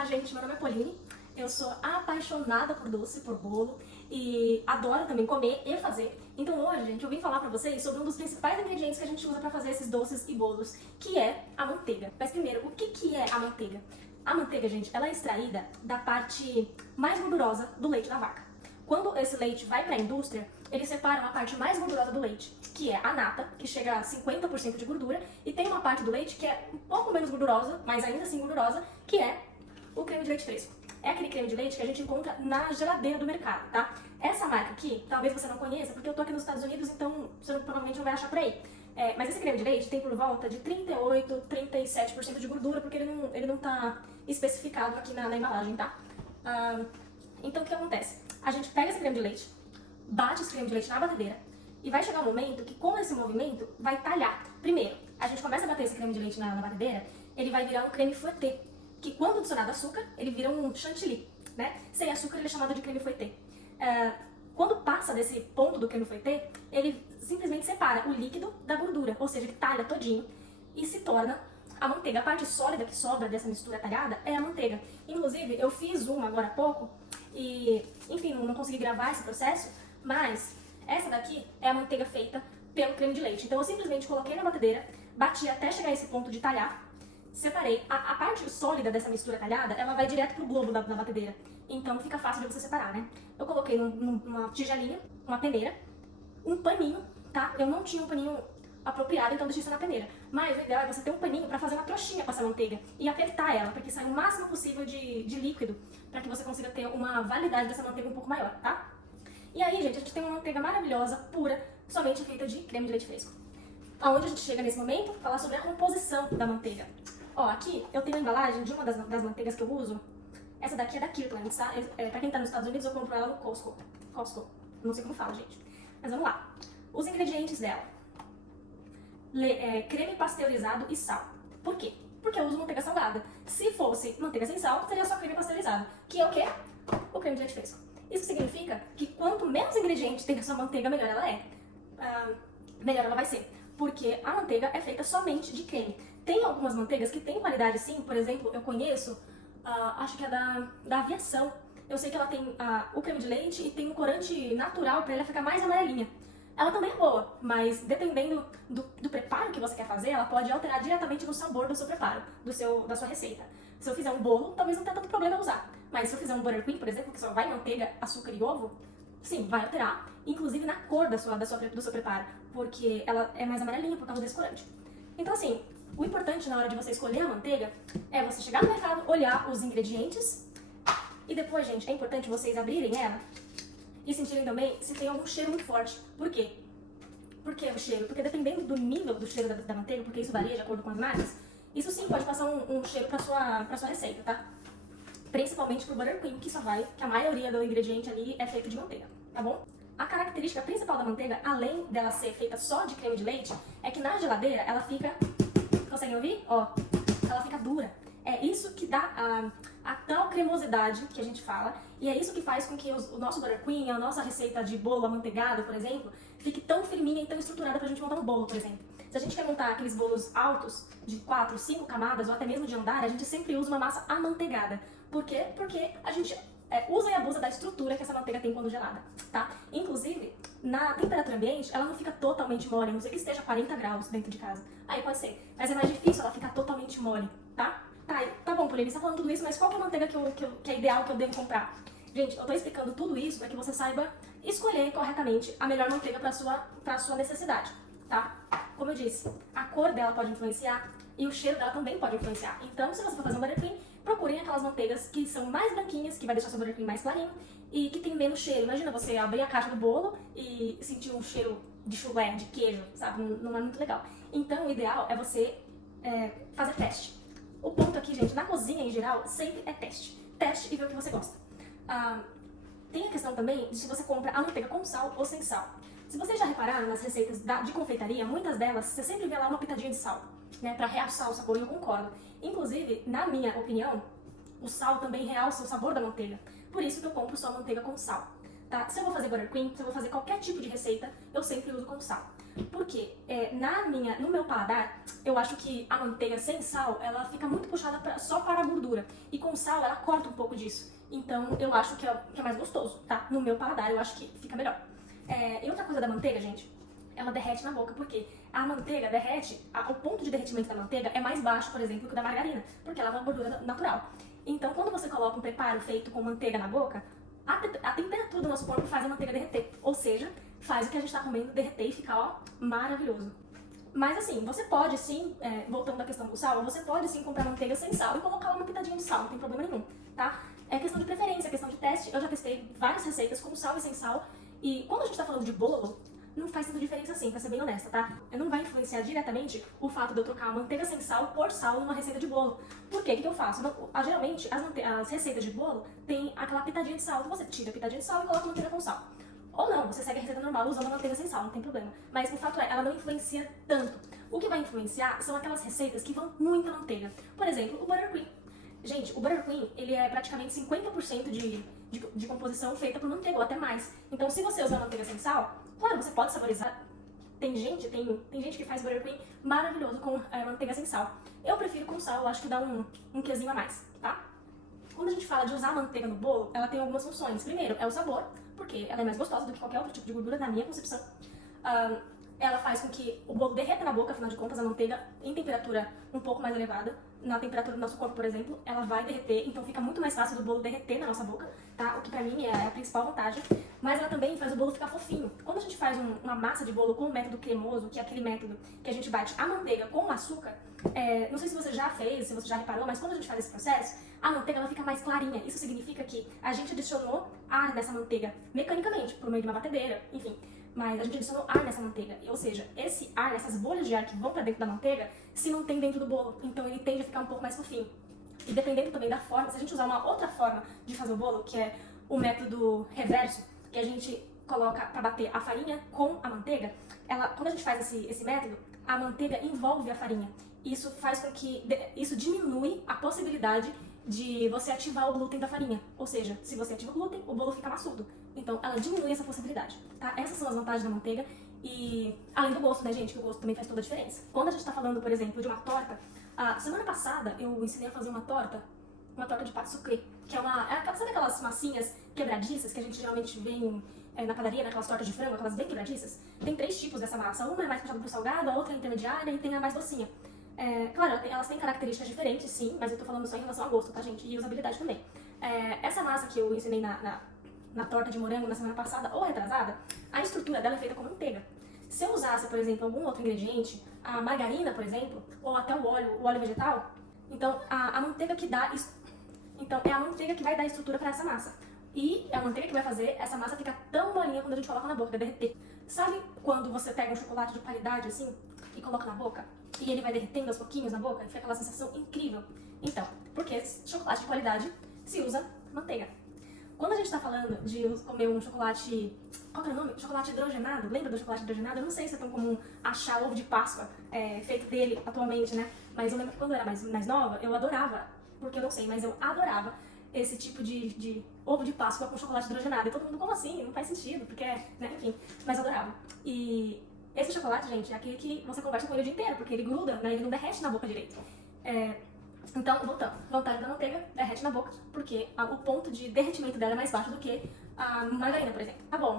Olá, gente, meu nome é Pauline, eu sou apaixonada por doce, por bolo e adoro também comer e fazer. Então hoje, gente, eu vim falar pra vocês sobre um dos principais ingredientes que a gente usa pra fazer esses doces e bolos, que é a manteiga. Mas primeiro, o que é a manteiga? A manteiga, gente, ela é extraída da parte mais gordurosa do leite da vaca. Quando esse leite vai pra indústria, eles separam a parte mais gordurosa do leite, que é a nata, que chega a 50% de gordura, e tem uma parte do leite que é um pouco menos gordurosa, mas ainda assim gordurosa, que é o creme de leite fresco. É aquele creme de leite que a gente encontra na geladeira do mercado, tá? Essa marca aqui, talvez você não conheça, porque eu tô aqui nos Estados Unidos, então você provavelmente não vai achar por aí. Mas esse creme de leite tem por volta de 38, 37% de gordura, porque ele não tá especificado aqui na embalagem, tá? Então o que acontece? A gente pega esse creme de leite, bate esse creme de leite na batedeira, e vai chegar um momento que com esse movimento vai talhar. Primeiro, a gente começa a bater esse creme de leite na batedeira, ele vai virar um creme fouettê, que quando adicionado açúcar, ele vira um chantilly, né? Sem açúcar ele é chamado de creme fouettê. Quando passa desse ponto do creme fouettê, ele simplesmente separa o líquido da gordura, ou seja, ele talha todinho e se torna a manteiga. A parte sólida que sobra dessa mistura talhada é a manteiga. Inclusive, eu fiz uma agora há pouco e, enfim, não consegui gravar esse processo, mas essa daqui é a manteiga feita pelo creme de leite. Então eu simplesmente coloquei na batedeira, bati até chegar a esse ponto de talhar, separei. A parte sólida dessa mistura talhada, ela vai direto pro globo da batedeira. Então fica fácil de você separar, né? Eu coloquei numa tigelinha, uma peneira, um paninho, tá? Eu não tinha um paninho apropriado, então eu deixei isso na peneira. Mas o ideal é você ter um paninho pra fazer uma trouxinha com essa manteiga e apertar ela, para que saia o máximo possível de líquido, para que você consiga ter uma validade dessa manteiga um pouco maior, tá? E aí, gente, a gente tem uma manteiga maravilhosa, pura, somente feita de creme de leite fresco. Aonde a gente chega nesse momento? Falar sobre a composição da manteiga. Ó, aqui eu tenho a embalagem de uma das manteigas que eu uso. Essa daqui é da Kirkland, tá? Pra quem tá nos Estados Unidos, eu compro ela no Costco. Não sei como fala, gente. Mas vamos lá. Os ingredientes dela. Creme pasteurizado e sal. Por quê? Porque eu uso manteiga salgada. Se fosse manteiga sem sal, seria só creme pasteurizado. Que é o quê? O creme de leite fresco. Isso significa que quanto menos ingredientes tem na sua manteiga, melhor ela é. Melhor ela vai ser. Porque a manteiga é feita somente de creme. Tem algumas manteigas que têm qualidade sim, por exemplo, eu conheço, acho que é da Aviação. Eu sei que ela tem o creme de leite e tem um corante natural para ela ficar mais amarelinha. Ela também é boa, mas dependendo do preparo que você quer fazer, ela pode alterar diretamente no sabor do seu preparo, da sua receita. Se eu fizer um bolo, talvez não tenha tanto problema eu usar. Mas se eu fizer um buttercream, por exemplo, que só vai manteiga, açúcar e ovo, sim, vai alterar, inclusive na cor do seu preparo, porque ela é mais amarelinha por causa desse corante. Então assim, o importante na hora de você escolher a manteiga é você chegar no mercado, olhar os ingredientes e depois, gente, é importante vocês abrirem ela e sentirem também se tem algum cheiro muito forte. Por quê? Por que o cheiro? Porque dependendo do nível do cheiro da manteiga, porque isso varia de acordo com as marcas, isso sim pode passar um cheiro pra sua receita, tá? Principalmente pro buttercream, que a maioria do ingrediente ali é feito de manteiga, tá bom? A característica principal da manteiga, além dela ser feita só de creme de leite, é que na geladeira ela fica... Conseguem ouvir? Ó, ela fica dura. É isso que dá a tal cremosidade que a gente fala, e é isso que faz com que o nosso buttercream, a nossa receita de bolo amanteigado, por exemplo, fique tão firminha e tão estruturada pra gente montar um bolo, por exemplo. Se a gente quer montar aqueles bolos altos, de 4, 5 camadas, ou até mesmo de andar, a gente sempre usa uma massa amanteigada. Por quê? Porque a gente usa e abusa da estrutura que essa manteiga tem quando gelada, tá? Inclusive, na temperatura ambiente, ela não fica totalmente mole, a não ser que esteja 40 graus dentro de casa. Aí pode ser, mas é mais difícil ela ficar totalmente mole, tá? Tá bom, Pauline, você tá falando tudo isso, mas qual que é a manteiga que é ideal que eu devo comprar? Gente, eu tô explicando tudo isso para que você saiba escolher corretamente a melhor manteiga pra sua necessidade, tá? Como eu disse, a cor dela pode influenciar e o cheiro dela também pode influenciar. Então, se você for fazer um buttercream, procurem aquelas manteigas que são mais branquinhas, que vai deixar seu buttercream mais clarinho e que tem menos cheiro. Imagina você abrir a caixa do bolo e sentir um cheiro de chulé, de queijo, sabe? Não é muito legal. Então, o ideal é você fazer teste. O ponto aqui, gente, na cozinha em geral, sempre é teste. Teste e ver o que você gosta. Tem a questão também de se você compra a manteiga com sal ou sem sal. Se vocês já repararam nas receitas de confeitaria, muitas delas, você sempre vê lá uma pitadinha de sal, né, pra realçar o sabor, e eu concordo. Inclusive, na minha opinião, o sal também realça o sabor da manteiga. Por isso que eu compro só manteiga com sal. tá? Se eu vou fazer buttercream, se eu vou fazer qualquer tipo de receita, eu sempre uso com sal. Porque no meu paladar, eu acho que a manteiga sem sal, ela fica muito puxada só para a gordura. E com sal, ela corta um pouco disso. Então, eu acho que é mais gostoso, tá? No meu paladar, eu acho que fica melhor. E outra coisa da manteiga, gente, ela derrete na boca, porque a manteiga derrete, o ponto de derretimento da manteiga é mais baixo, por exemplo, que o da margarina, porque ela é uma gordura natural. Então, quando você coloca um preparo feito com manteiga na boca, a temperatura do nosso corpo faz a manteiga derreter, ou seja, faz o que a gente tá comendo derreter e ficar, ó, maravilhoso. Mas assim, você pode sim, voltando à questão do sal, você pode sim comprar manteiga sem sal e colocar uma pitadinha de sal, não tem problema nenhum, tá? É questão de preferência, é questão de teste. Eu já testei várias receitas com sal e sem sal, e quando a gente tá falando de bolo, não faz tanta diferença assim, pra ser bem honesta, tá? Não vai influenciar diretamente o fato de eu trocar a manteiga sem sal por sal numa receita de bolo. Por quê? O que eu faço? Geralmente, as receitas de bolo tem aquela pitadinha de sal, então você tira a pitadinha de sal e coloca a manteiga com sal. Ou não, você segue a receita normal usando a manteiga sem sal, não tem problema. Mas o fato ela não influencia tanto. O que vai influenciar são aquelas receitas que vão muita manteiga. Por exemplo, o buttercream. Gente, o buttercream, ele é praticamente 50% de composição feita por manteiga, ou até mais. Então, se você usar manteiga sem sal, claro, você pode saborizar. Tem gente que faz buttercream maravilhoso com manteiga sem sal. Eu prefiro com sal, eu acho que dá um quezinho a mais, tá? Quando a gente fala de usar a manteiga no bolo, ela tem algumas funções. Primeiro, é o sabor, porque ela é mais gostosa do que qualquer outro tipo de gordura, na minha concepção. Ela faz com que o bolo derreta na boca, afinal de contas, a manteiga em temperatura um pouco mais elevada, na temperatura do nosso corpo, por exemplo, ela vai derreter, então fica muito mais fácil do bolo derreter na nossa boca, tá? O que pra mim é a principal vantagem. Mas ela também faz o bolo ficar fofinho. Quando a gente faz uma massa de bolo com o método cremoso, que é aquele método que a gente bate a manteiga com o açúcar, não sei se você já fez, se você já reparou, mas quando a gente faz esse processo, a manteiga ela fica mais clarinha. Isso significa que a gente adicionou ar nessa manteiga mecanicamente, por meio de uma batedeira, enfim. Mas a gente adicionou ar nessa manteiga, ou seja, esse ar, essas bolhas de ar que vão pra dentro da manteiga, se não tem dentro do bolo, então ele tende a ficar um pouco mais fofinho. E dependendo também da forma, se a gente usar uma outra forma de fazer o bolo, que é o método reverso, que a gente coloca pra bater a farinha com a manteiga, quando a gente faz esse método, a manteiga envolve a farinha. Isso faz com que, isso diminui a possibilidade de você ativar o glúten da farinha. Ou seja, se você ativa o glúten, o bolo fica maçudo. Então, ela diminui essa possibilidade, tá? Essas são as vantagens da manteiga. E além do gosto, né, gente? Que o gosto também faz toda a diferença. Quando a gente tá falando, por exemplo, de uma torta, a semana passada eu ensinei a fazer uma torta de pâte sucré, que sabe aquelas massinhas quebradiças que a gente geralmente vê na padaria, naquelas tortas de frango, aquelas bem quebradiças? Tem 3 tipos dessa massa. Uma é mais puxada pro salgado, a outra é intermediária e tem a mais docinha. Claro, elas têm características diferentes, sim, mas eu tô falando só em relação a gosto, tá, gente? E usabilidade também. Essa massa que eu ensinei na torta de morango na semana passada, ou retrasada, a estrutura dela é feita com manteiga. Se eu usasse, por exemplo, algum outro ingrediente, a margarina, por exemplo, ou até o óleo vegetal, então a manteiga que dá... Então é a manteiga que vai dar estrutura para essa massa. E é a manteiga que vai fazer essa massa ficar tão molinha quando a gente coloca na boca, vai derreter. Sabe quando você pega um chocolate de qualidade assim e coloca na boca? E ele vai derretendo aos pouquinhos na boca e fica aquela sensação incrível? Então, porque chocolate de qualidade se usa manteiga. Quando a gente tá falando de comer um chocolate... Qual que é o nome? Chocolate hidrogenado. Lembra do chocolate hidrogenado? Eu não sei se é tão comum achar ovo de Páscoa feito dele atualmente, né? Mas eu lembro que quando eu era mais nova, eu adorava, porque eu não sei, mas eu adorava esse tipo de ovo de Páscoa com chocolate hidrogenado. E todo mundo, como assim? Não faz sentido, porque, né? Enfim, mas eu adorava. E esse chocolate, gente, é aquele que você conversa com ele o dia inteiro, porque ele gruda, né? Ele não derrete na boca direito. Então, voltando, vantagem da manteiga, derrete na boca, porque o ponto de derretimento dela é mais baixo do que a margarina, por exemplo. Tá bom,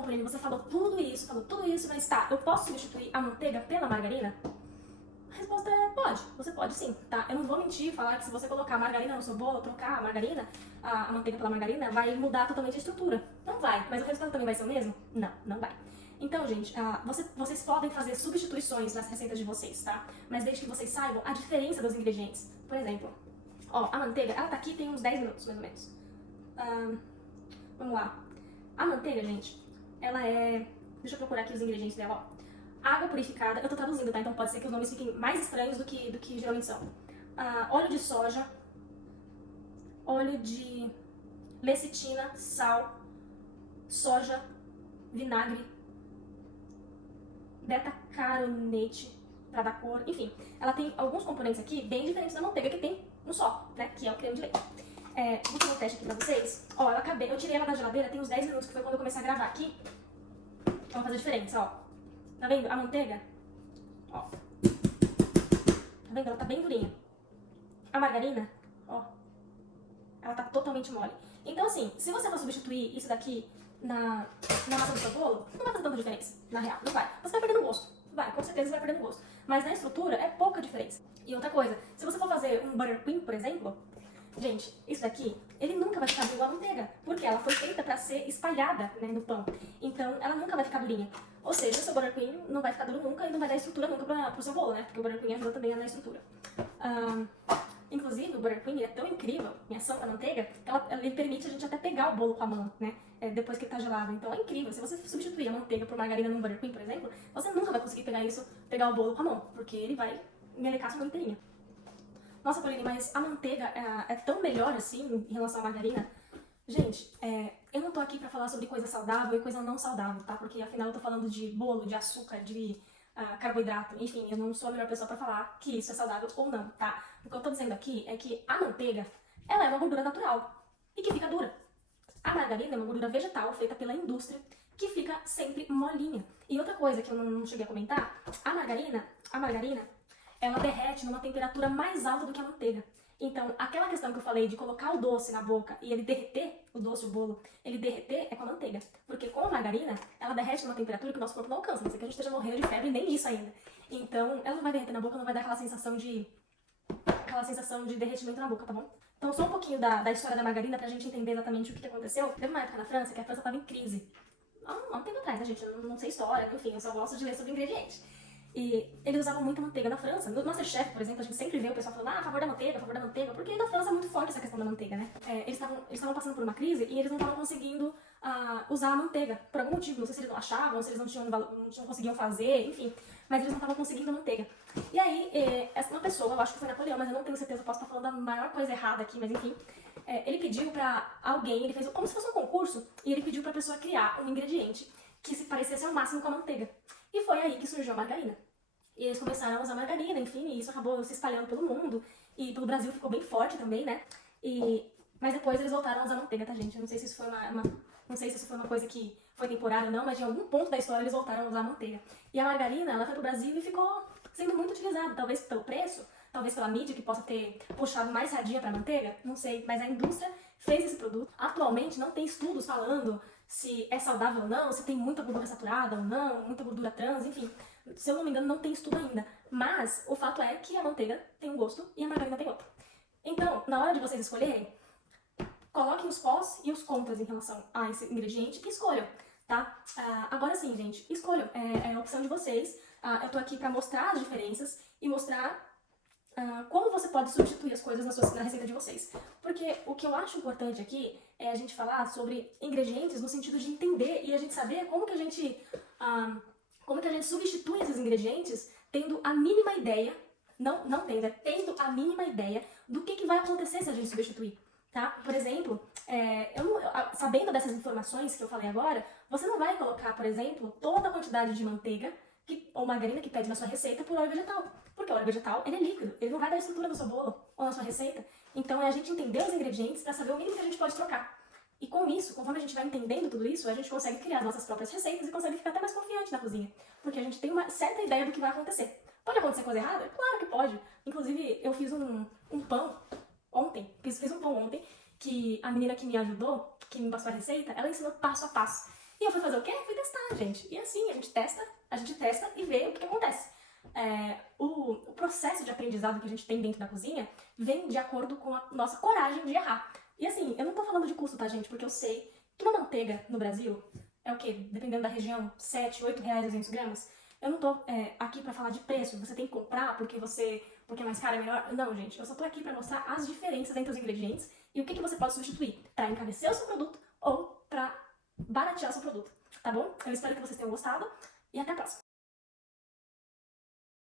Pauline, você falou tudo isso, mas tá, eu posso substituir a manteiga pela margarina? A resposta é pode, você pode sim, tá? Eu não vou mentir e falar que se você colocar a margarina no seu bolo, trocar a margarina, a manteiga pela margarina, vai mudar totalmente a estrutura. Não vai, mas o resultado também vai ser o mesmo? Não, não vai. Então, gente, vocês podem fazer substituições nas receitas de vocês, tá? Mas desde que vocês saibam a diferença dos ingredientes. Por exemplo, ó, a manteiga, ela tá aqui tem uns 10 minutos, mais ou menos. Vamos lá. A manteiga, gente, ela é... Deixa eu procurar aqui os ingredientes dela, ó. Água purificada, eu tô traduzindo, tá? Então pode ser que os nomes fiquem mais estranhos do que geralmente são. Óleo de soja, óleo de lecitina, sal, soja, vinagre, beta-caronate pra dar cor, enfim. Ela tem alguns componentes aqui bem diferentes da manteiga que tem um só, né? Que é o creme de leite. Vou fazer um teste aqui pra vocês. Ó, eu tirei ela da geladeira tem uns 10 minutos, que foi quando eu comecei a gravar aqui. Vamos fazer diferença, ó. Tá vendo a manteiga? Ó. Tá vendo? Ela tá bem durinha. A margarina, ó, ela tá totalmente mole. Então, assim, se você for substituir isso daqui na massa do seu bolo, não vai fazer tanta diferença, na real, não vai. Você vai perdendo gosto, vai, com certeza você vai perdendo gosto. Mas na estrutura é pouca diferença. E outra coisa, se você for fazer um buttercream, por exemplo, gente, isso daqui, ele nunca vai ficar igual a manteiga, porque ela foi feita pra ser espalhada, né, no pão. Então, ela nunca vai ficar durinha. Ou seja, o seu buttercream não vai ficar duro nunca e não vai dar estrutura nunca pro seu bolo, né? Porque o buttercream ajuda também a dar estrutura. Inclusive, o buttercream é tão incrível em ação com a manteiga, que ele permite a gente até pegar o bolo com a mão, né? Depois que ele tá gelado. Então é incrível. Se você substituir a manteiga por margarina num buttercream, por exemplo, você nunca vai conseguir pegar o bolo com a mão, porque ele vai melecar sua mão inteirinha. Nossa, Pauline, mas a manteiga é tão melhor assim em relação à margarina? Gente, eu não tô aqui pra falar sobre coisa saudável e coisa não saudável, tá? Porque afinal eu tô falando de bolo, de açúcar, de carboidrato, enfim, eu não sou a melhor pessoa pra falar que isso é saudável ou não, tá? O que eu tô dizendo aqui é que a manteiga, ela é uma gordura natural e que fica dura. A margarina é uma gordura vegetal feita pela indústria que fica sempre molinha. E outra coisa que eu não cheguei a comentar, a margarina, ela derrete numa temperatura mais alta do que a manteiga. Então, aquela questão que eu falei de colocar o doce na boca e ele derreter, o doce, o bolo, ele derreter é com a manteiga. Porque com a margarina, ela derrete numa temperatura que o nosso corpo não alcança, não sei que a gente esteja morrendo de febre, nem isso ainda. Então, ela não vai derreter na boca, não vai dar aquela sensação de derretimento na boca, tá bom? Então, só um pouquinho da história da margarina pra gente entender exatamente o que aconteceu. Teve uma época na França que a França tava em crise. Há um tempo atrás, né, gente? Eu não sei história, enfim, eu só gosto de ler sobre ingredientes. E eles usavam muita manteiga na França. No Masterchef, por exemplo, a gente sempre vê o pessoal falando a favor da manteiga, porque na França é muito forte essa questão da manteiga, né? Eles estavam passando por uma crise e eles não estavam conseguindo usar a manteiga, por algum motivo. Não sei se eles não achavam, se eles não conseguiam fazer, enfim. Mas eles não estavam conseguindo a manteiga. E aí, uma pessoa, eu acho que foi Napoleão, mas eu não tenho certeza, eu posso estar falando a maior coisa errada aqui, mas enfim. Ele pediu pra alguém, ele fez como se fosse um concurso, e ele pediu pra pessoa criar um ingrediente que se parecesse ao máximo com a manteiga. E foi aí que surgiu a margarina. E eles começaram a usar margarina, enfim, e isso acabou se espalhando pelo mundo. E pelo Brasil ficou bem forte também, né? Mas depois eles voltaram a usar manteiga, tá, gente? Eu não sei se isso foi não sei se isso foi uma coisa que foi temporária ou não, mas em algum ponto da história eles voltaram a usar manteiga. E a margarina, ela foi pro Brasil e ficou sendo muito utilizada, talvez pelo preço, talvez pela mídia que possa ter puxado mais sardinha pra manteiga, não sei, mas a indústria fez esse produto. Atualmente não tem estudos falando se é saudável ou não, se tem muita gordura saturada ou não, muita gordura trans, enfim. Se eu não me engano, não tem estudo ainda. Mas o fato é que a manteiga tem um gosto e a margarina tem outro. Então, na hora de vocês escolherem, coloquem os pós e os contras em relação a esse ingrediente e escolham, tá? Agora sim, gente, escolham. É a opção de vocês. Eu tô aqui pra mostrar as diferenças e mostrar como você pode substituir as coisas na receita de vocês. Porque o que eu acho importante aqui é a gente falar sobre ingredientes no sentido de entender e a gente saber como que a gente substitui esses ingredientes tendo a mínima ideia, tendo a mínima ideia do que vai acontecer se a gente substituir, tá? Por exemplo, sabendo dessas informações que eu falei agora, você não vai colocar, por exemplo, toda a quantidade de manteiga ou margarina que pede na sua receita por óleo vegetal. Porque o óleo vegetal, ele é líquido, ele não vai dar estrutura no seu bolo ou na sua receita. Então é a gente entender os ingredientes para saber o mínimo que a gente pode trocar. E com isso, conforme a gente vai entendendo tudo isso, a gente consegue criar as nossas próprias receitas e consegue ficar até mais confiante na cozinha. Porque a gente tem uma certa ideia do que vai acontecer. Pode acontecer coisa errada? Claro que pode. Inclusive, eu fiz um pão ontem, fiz um pão ontem, que a menina que me ajudou, que me passou a receita, ela ensinou passo a passo. E eu fui fazer o quê? Fui testar, gente. E assim, a gente testa e vê o que acontece. O processo de aprendizado que a gente tem dentro da cozinha vem de acordo com a nossa coragem de errar. E assim, eu não tô falando de custo, tá, gente? Porque eu sei que uma manteiga no Brasil é o quê? Dependendo da região, 7, 8 reais 200 gramas. Eu não tô aqui pra falar de preço, você tem que comprar porque é mais caro, é melhor. Não, gente, eu só tô aqui pra mostrar as diferenças entre os ingredientes e o que você pode substituir pra encarecer o seu produto ou pra baratear o seu produto, tá bom? Eu espero que vocês tenham gostado e até a próxima!